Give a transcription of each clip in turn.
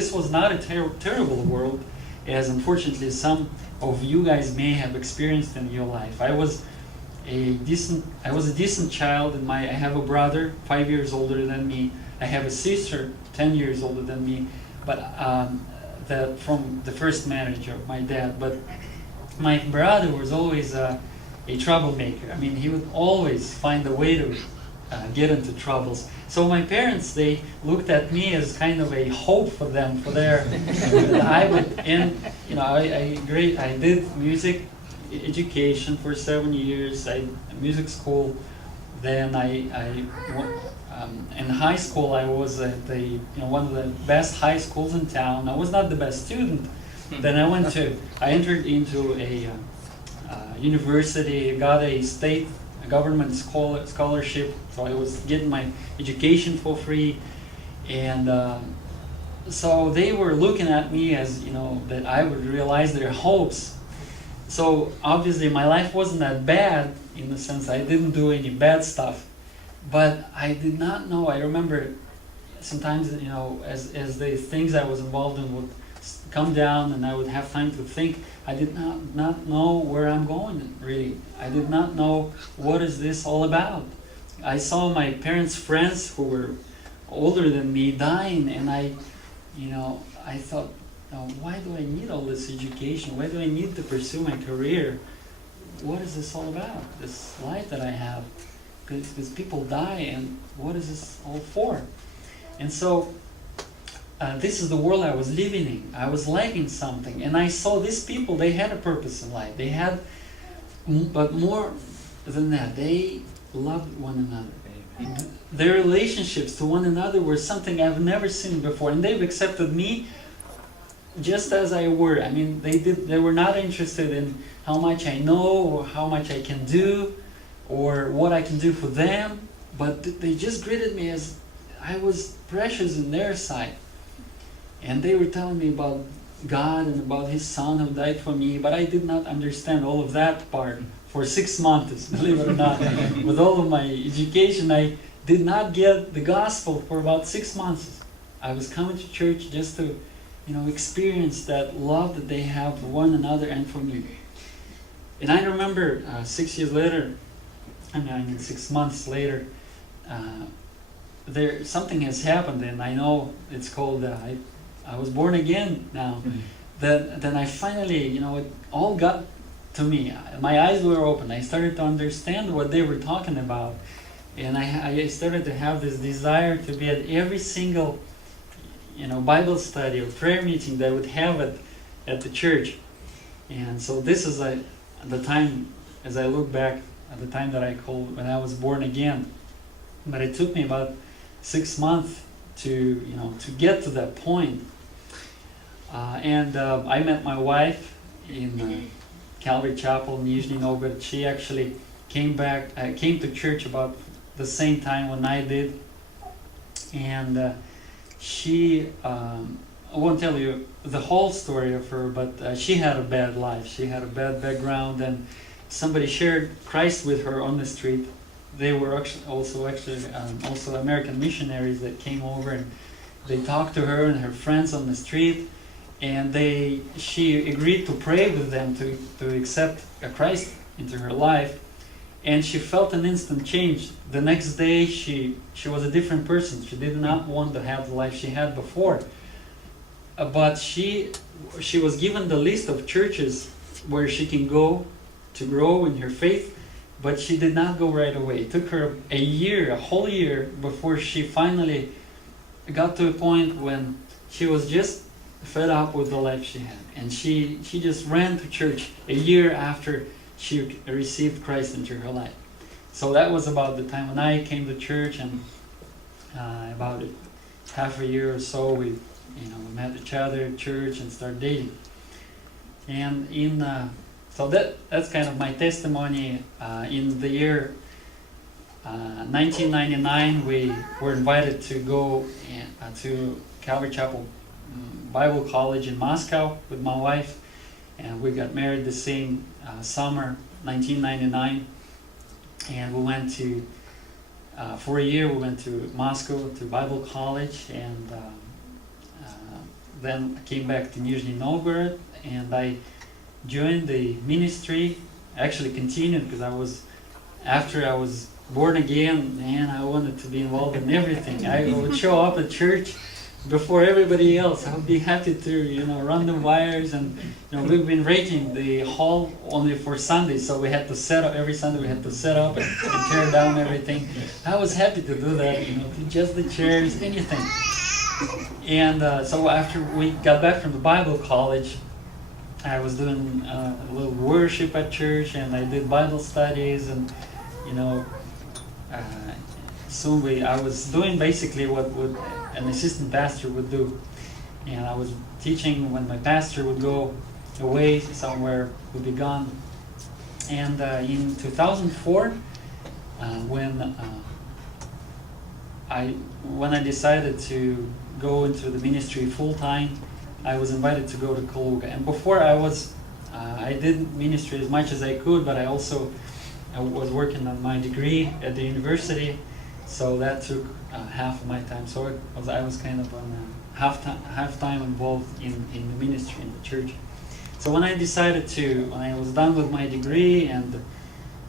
this was not a terrible world, as unfortunately some of you guys may have experienced in your life. I was a decent child, and I have a brother 5 years older than me. I have a sister 10 years older than me, but that from the first marriage of my dad. But my brother was always a troublemaker. I mean, he would always find a way to get into troubles. So my parents, they looked at me as kind of a hope for them, for their, I did music education for 7 years, music school. Then in high school I was at one of the best high schools in town. I was not the best student. Then I entered into a university, got a state government scholarship, so I was getting my education for free, and so they were looking at me as, that I would realize their hopes. So obviously my life wasn't that bad, in the sense I didn't do any bad stuff, but I did not know. I remember sometimes, as the things I was involved in would come down and I would have time to think, I did not know where I'm going, really. I did not know what is this all about. I saw my parents' friends who were older than me dying, and I thought, why do I need all this education? Why do I need to pursue my career? What is this all about, this life that I have? Because people die, and what is this all for? And so this is the world I was living in. I was lacking something, and I saw these people, they had a purpose in life. They had, but more than that, they loved one another. Amen. Their relationships to one another were something I've never seen before, and they've accepted me just as I were. I mean, they were not interested in how much I know or how much I can do or what I can do for them, but they just greeted me as I was precious in their sight. And they were telling me about God and about His Son who died for me, but I did not understand all of that part for 6 months, believe it or not. With all of my education, I did not get the gospel for about 6 months. I was coming to church just to, experience that love that they have for one another and for me. And I remember 6 years later, 6 months later, something has happened, and I know it's called, I was born again now. Then I finally, it all got to me. My eyes were open. I started to understand what they were talking about. And I started to have this desire to be at every single, Bible study or prayer meeting that I would have at the church. And so this is the time, as I look back at the time that I called when I was born again. But it took me about 6 months to get to that point. And I met my wife in Calvary Chapel in Nizhny Novgorod. She actually came to church about the same time when I did. And I won't tell you the whole story of her, but she had a bad life. She had a bad background, and somebody shared Christ with her on the street. They were also American missionaries that came over, and they talked to her and her friends on the street, and she agreed to pray with them to accept Christ into her life, and she felt an instant change. The next day she was a different person. She did not want to have the life she had before, but she was given the list of churches where she can go to grow in her faith. But she did not go right away. It took her a whole year, before she finally got to a point when she was just fed up with the life she had. And she just ran to church a year after she received Christ into her life. So that was about the time when I came to church, and about half a year or so we met each other at church and started dating. And so that's kind of my testimony. In the year 1999, we were invited to go to Calvary Chapel Bible College in Moscow with my wife, and we got married the same summer, 1999. And we went to, for a year, we went to Moscow to Bible College, and then I came back to Nizhny Novgorod, and I joined the ministry. Actually continued, because after I was born again, man, I wanted to be involved in everything. I would show up at church before everybody else. I would be happy to, run the wires, and we've been raking the hall only for Sundays, so we had to set up every Sunday. We had to set up and tear down everything. I was happy to do that, just the chairs, anything. And so after we got back from the Bible college, I was doing a little worship at church, and I did Bible studies, and soon I was doing basically what an assistant pastor would do. And I was teaching when my pastor would go away somewhere, would be gone. And in 2004, when I decided to go into the ministry full time, I was invited to go to Kaluga. And before I did ministry as much as I could, but I was working on my degree at the university, so that took half of my time. So I was kind of on half time involved in the ministry in the church. So when I was done with my degree and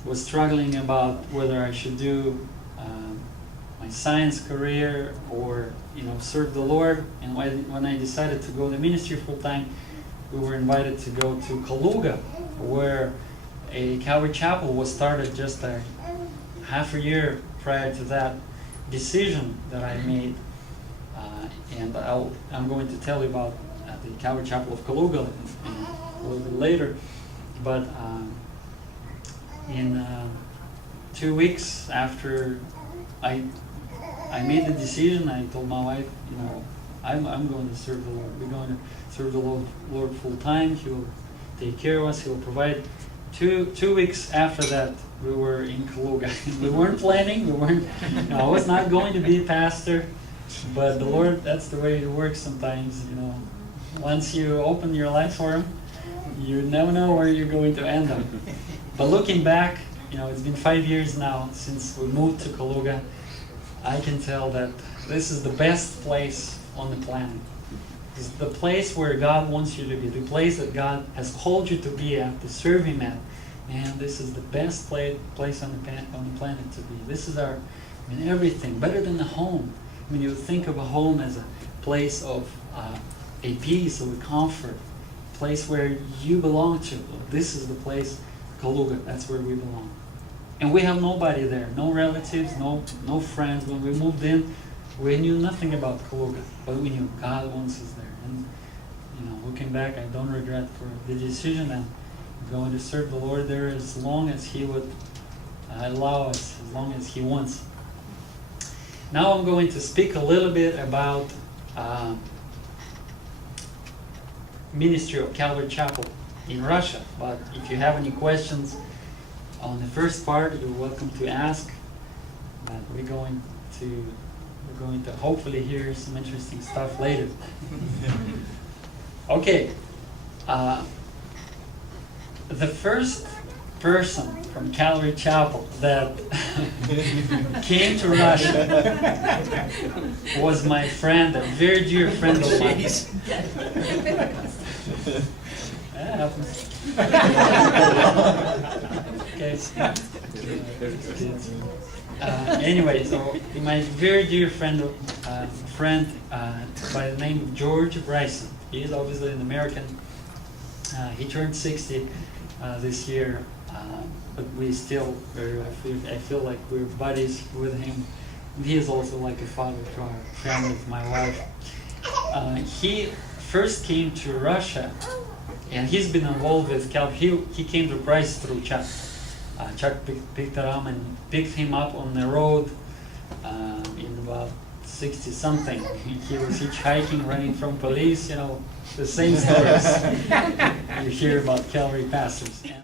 was struggling about whether I should do my science career or serve the Lord, and when I decided to go to ministry full time, we were invited to go to Kaluga, where a Calvary chapel was started just a half a year prior to that decision that I made. And I'm going to tell you about the Calvary Chapel of Kaluga a little bit later. But in 2 weeks after I made the decision, I told my wife, I'm going to serve the Lord. We're going to serve the Lord full time. He will take care of us. He will provide. 2 weeks after that, we were in Kaluga. We weren't planning. I was not going to be a pastor, but the Lord, that's the way it works sometimes. Once you open your life for Him, you never know where you're going to end up. But looking back, it's been 5 years now since we moved to Kaluga. I can tell that this is the best place on the planet. It's the place where God wants you to be, the place that God has called you to be at, to serve Him at. And this is the best place on the planet to be. This is everything, better than a home. When you think of a home as a place of a peace, of a comfort, a place where you belong to. This is the place, Kaluga, that's where we belong. And we have nobody there, no relatives, no friends. When we moved in, we knew nothing about Kaluga, but we knew God wants us there. And looking back, I don't regret for the decision. I'm going to serve the Lord there as long as He would allow us, as long as He wants. Now I'm going to speak a little bit about ministry of Calvary Chapel in Russia. But if you have any questions on the first part, you're welcome to ask. But we're going to hopefully hear some interesting stuff later. Okay. The first person from Calvary Chapel that came to Russia was my friend, a very dear friend of mine. That happens. Okay. Anyway, so my very dear friend by the name of George Bryson. He is obviously an American. He turned 60 this year, but we still I feel like we're buddies with him. He is also like a father to our family, to my wife. He first came to Russia, and he's been involved with Calvary. He came to Christ through Chuck. Chuck picked him up on the road in about 60-something. He was hitchhiking, running from police, the same stories you hear about Calvary pastors.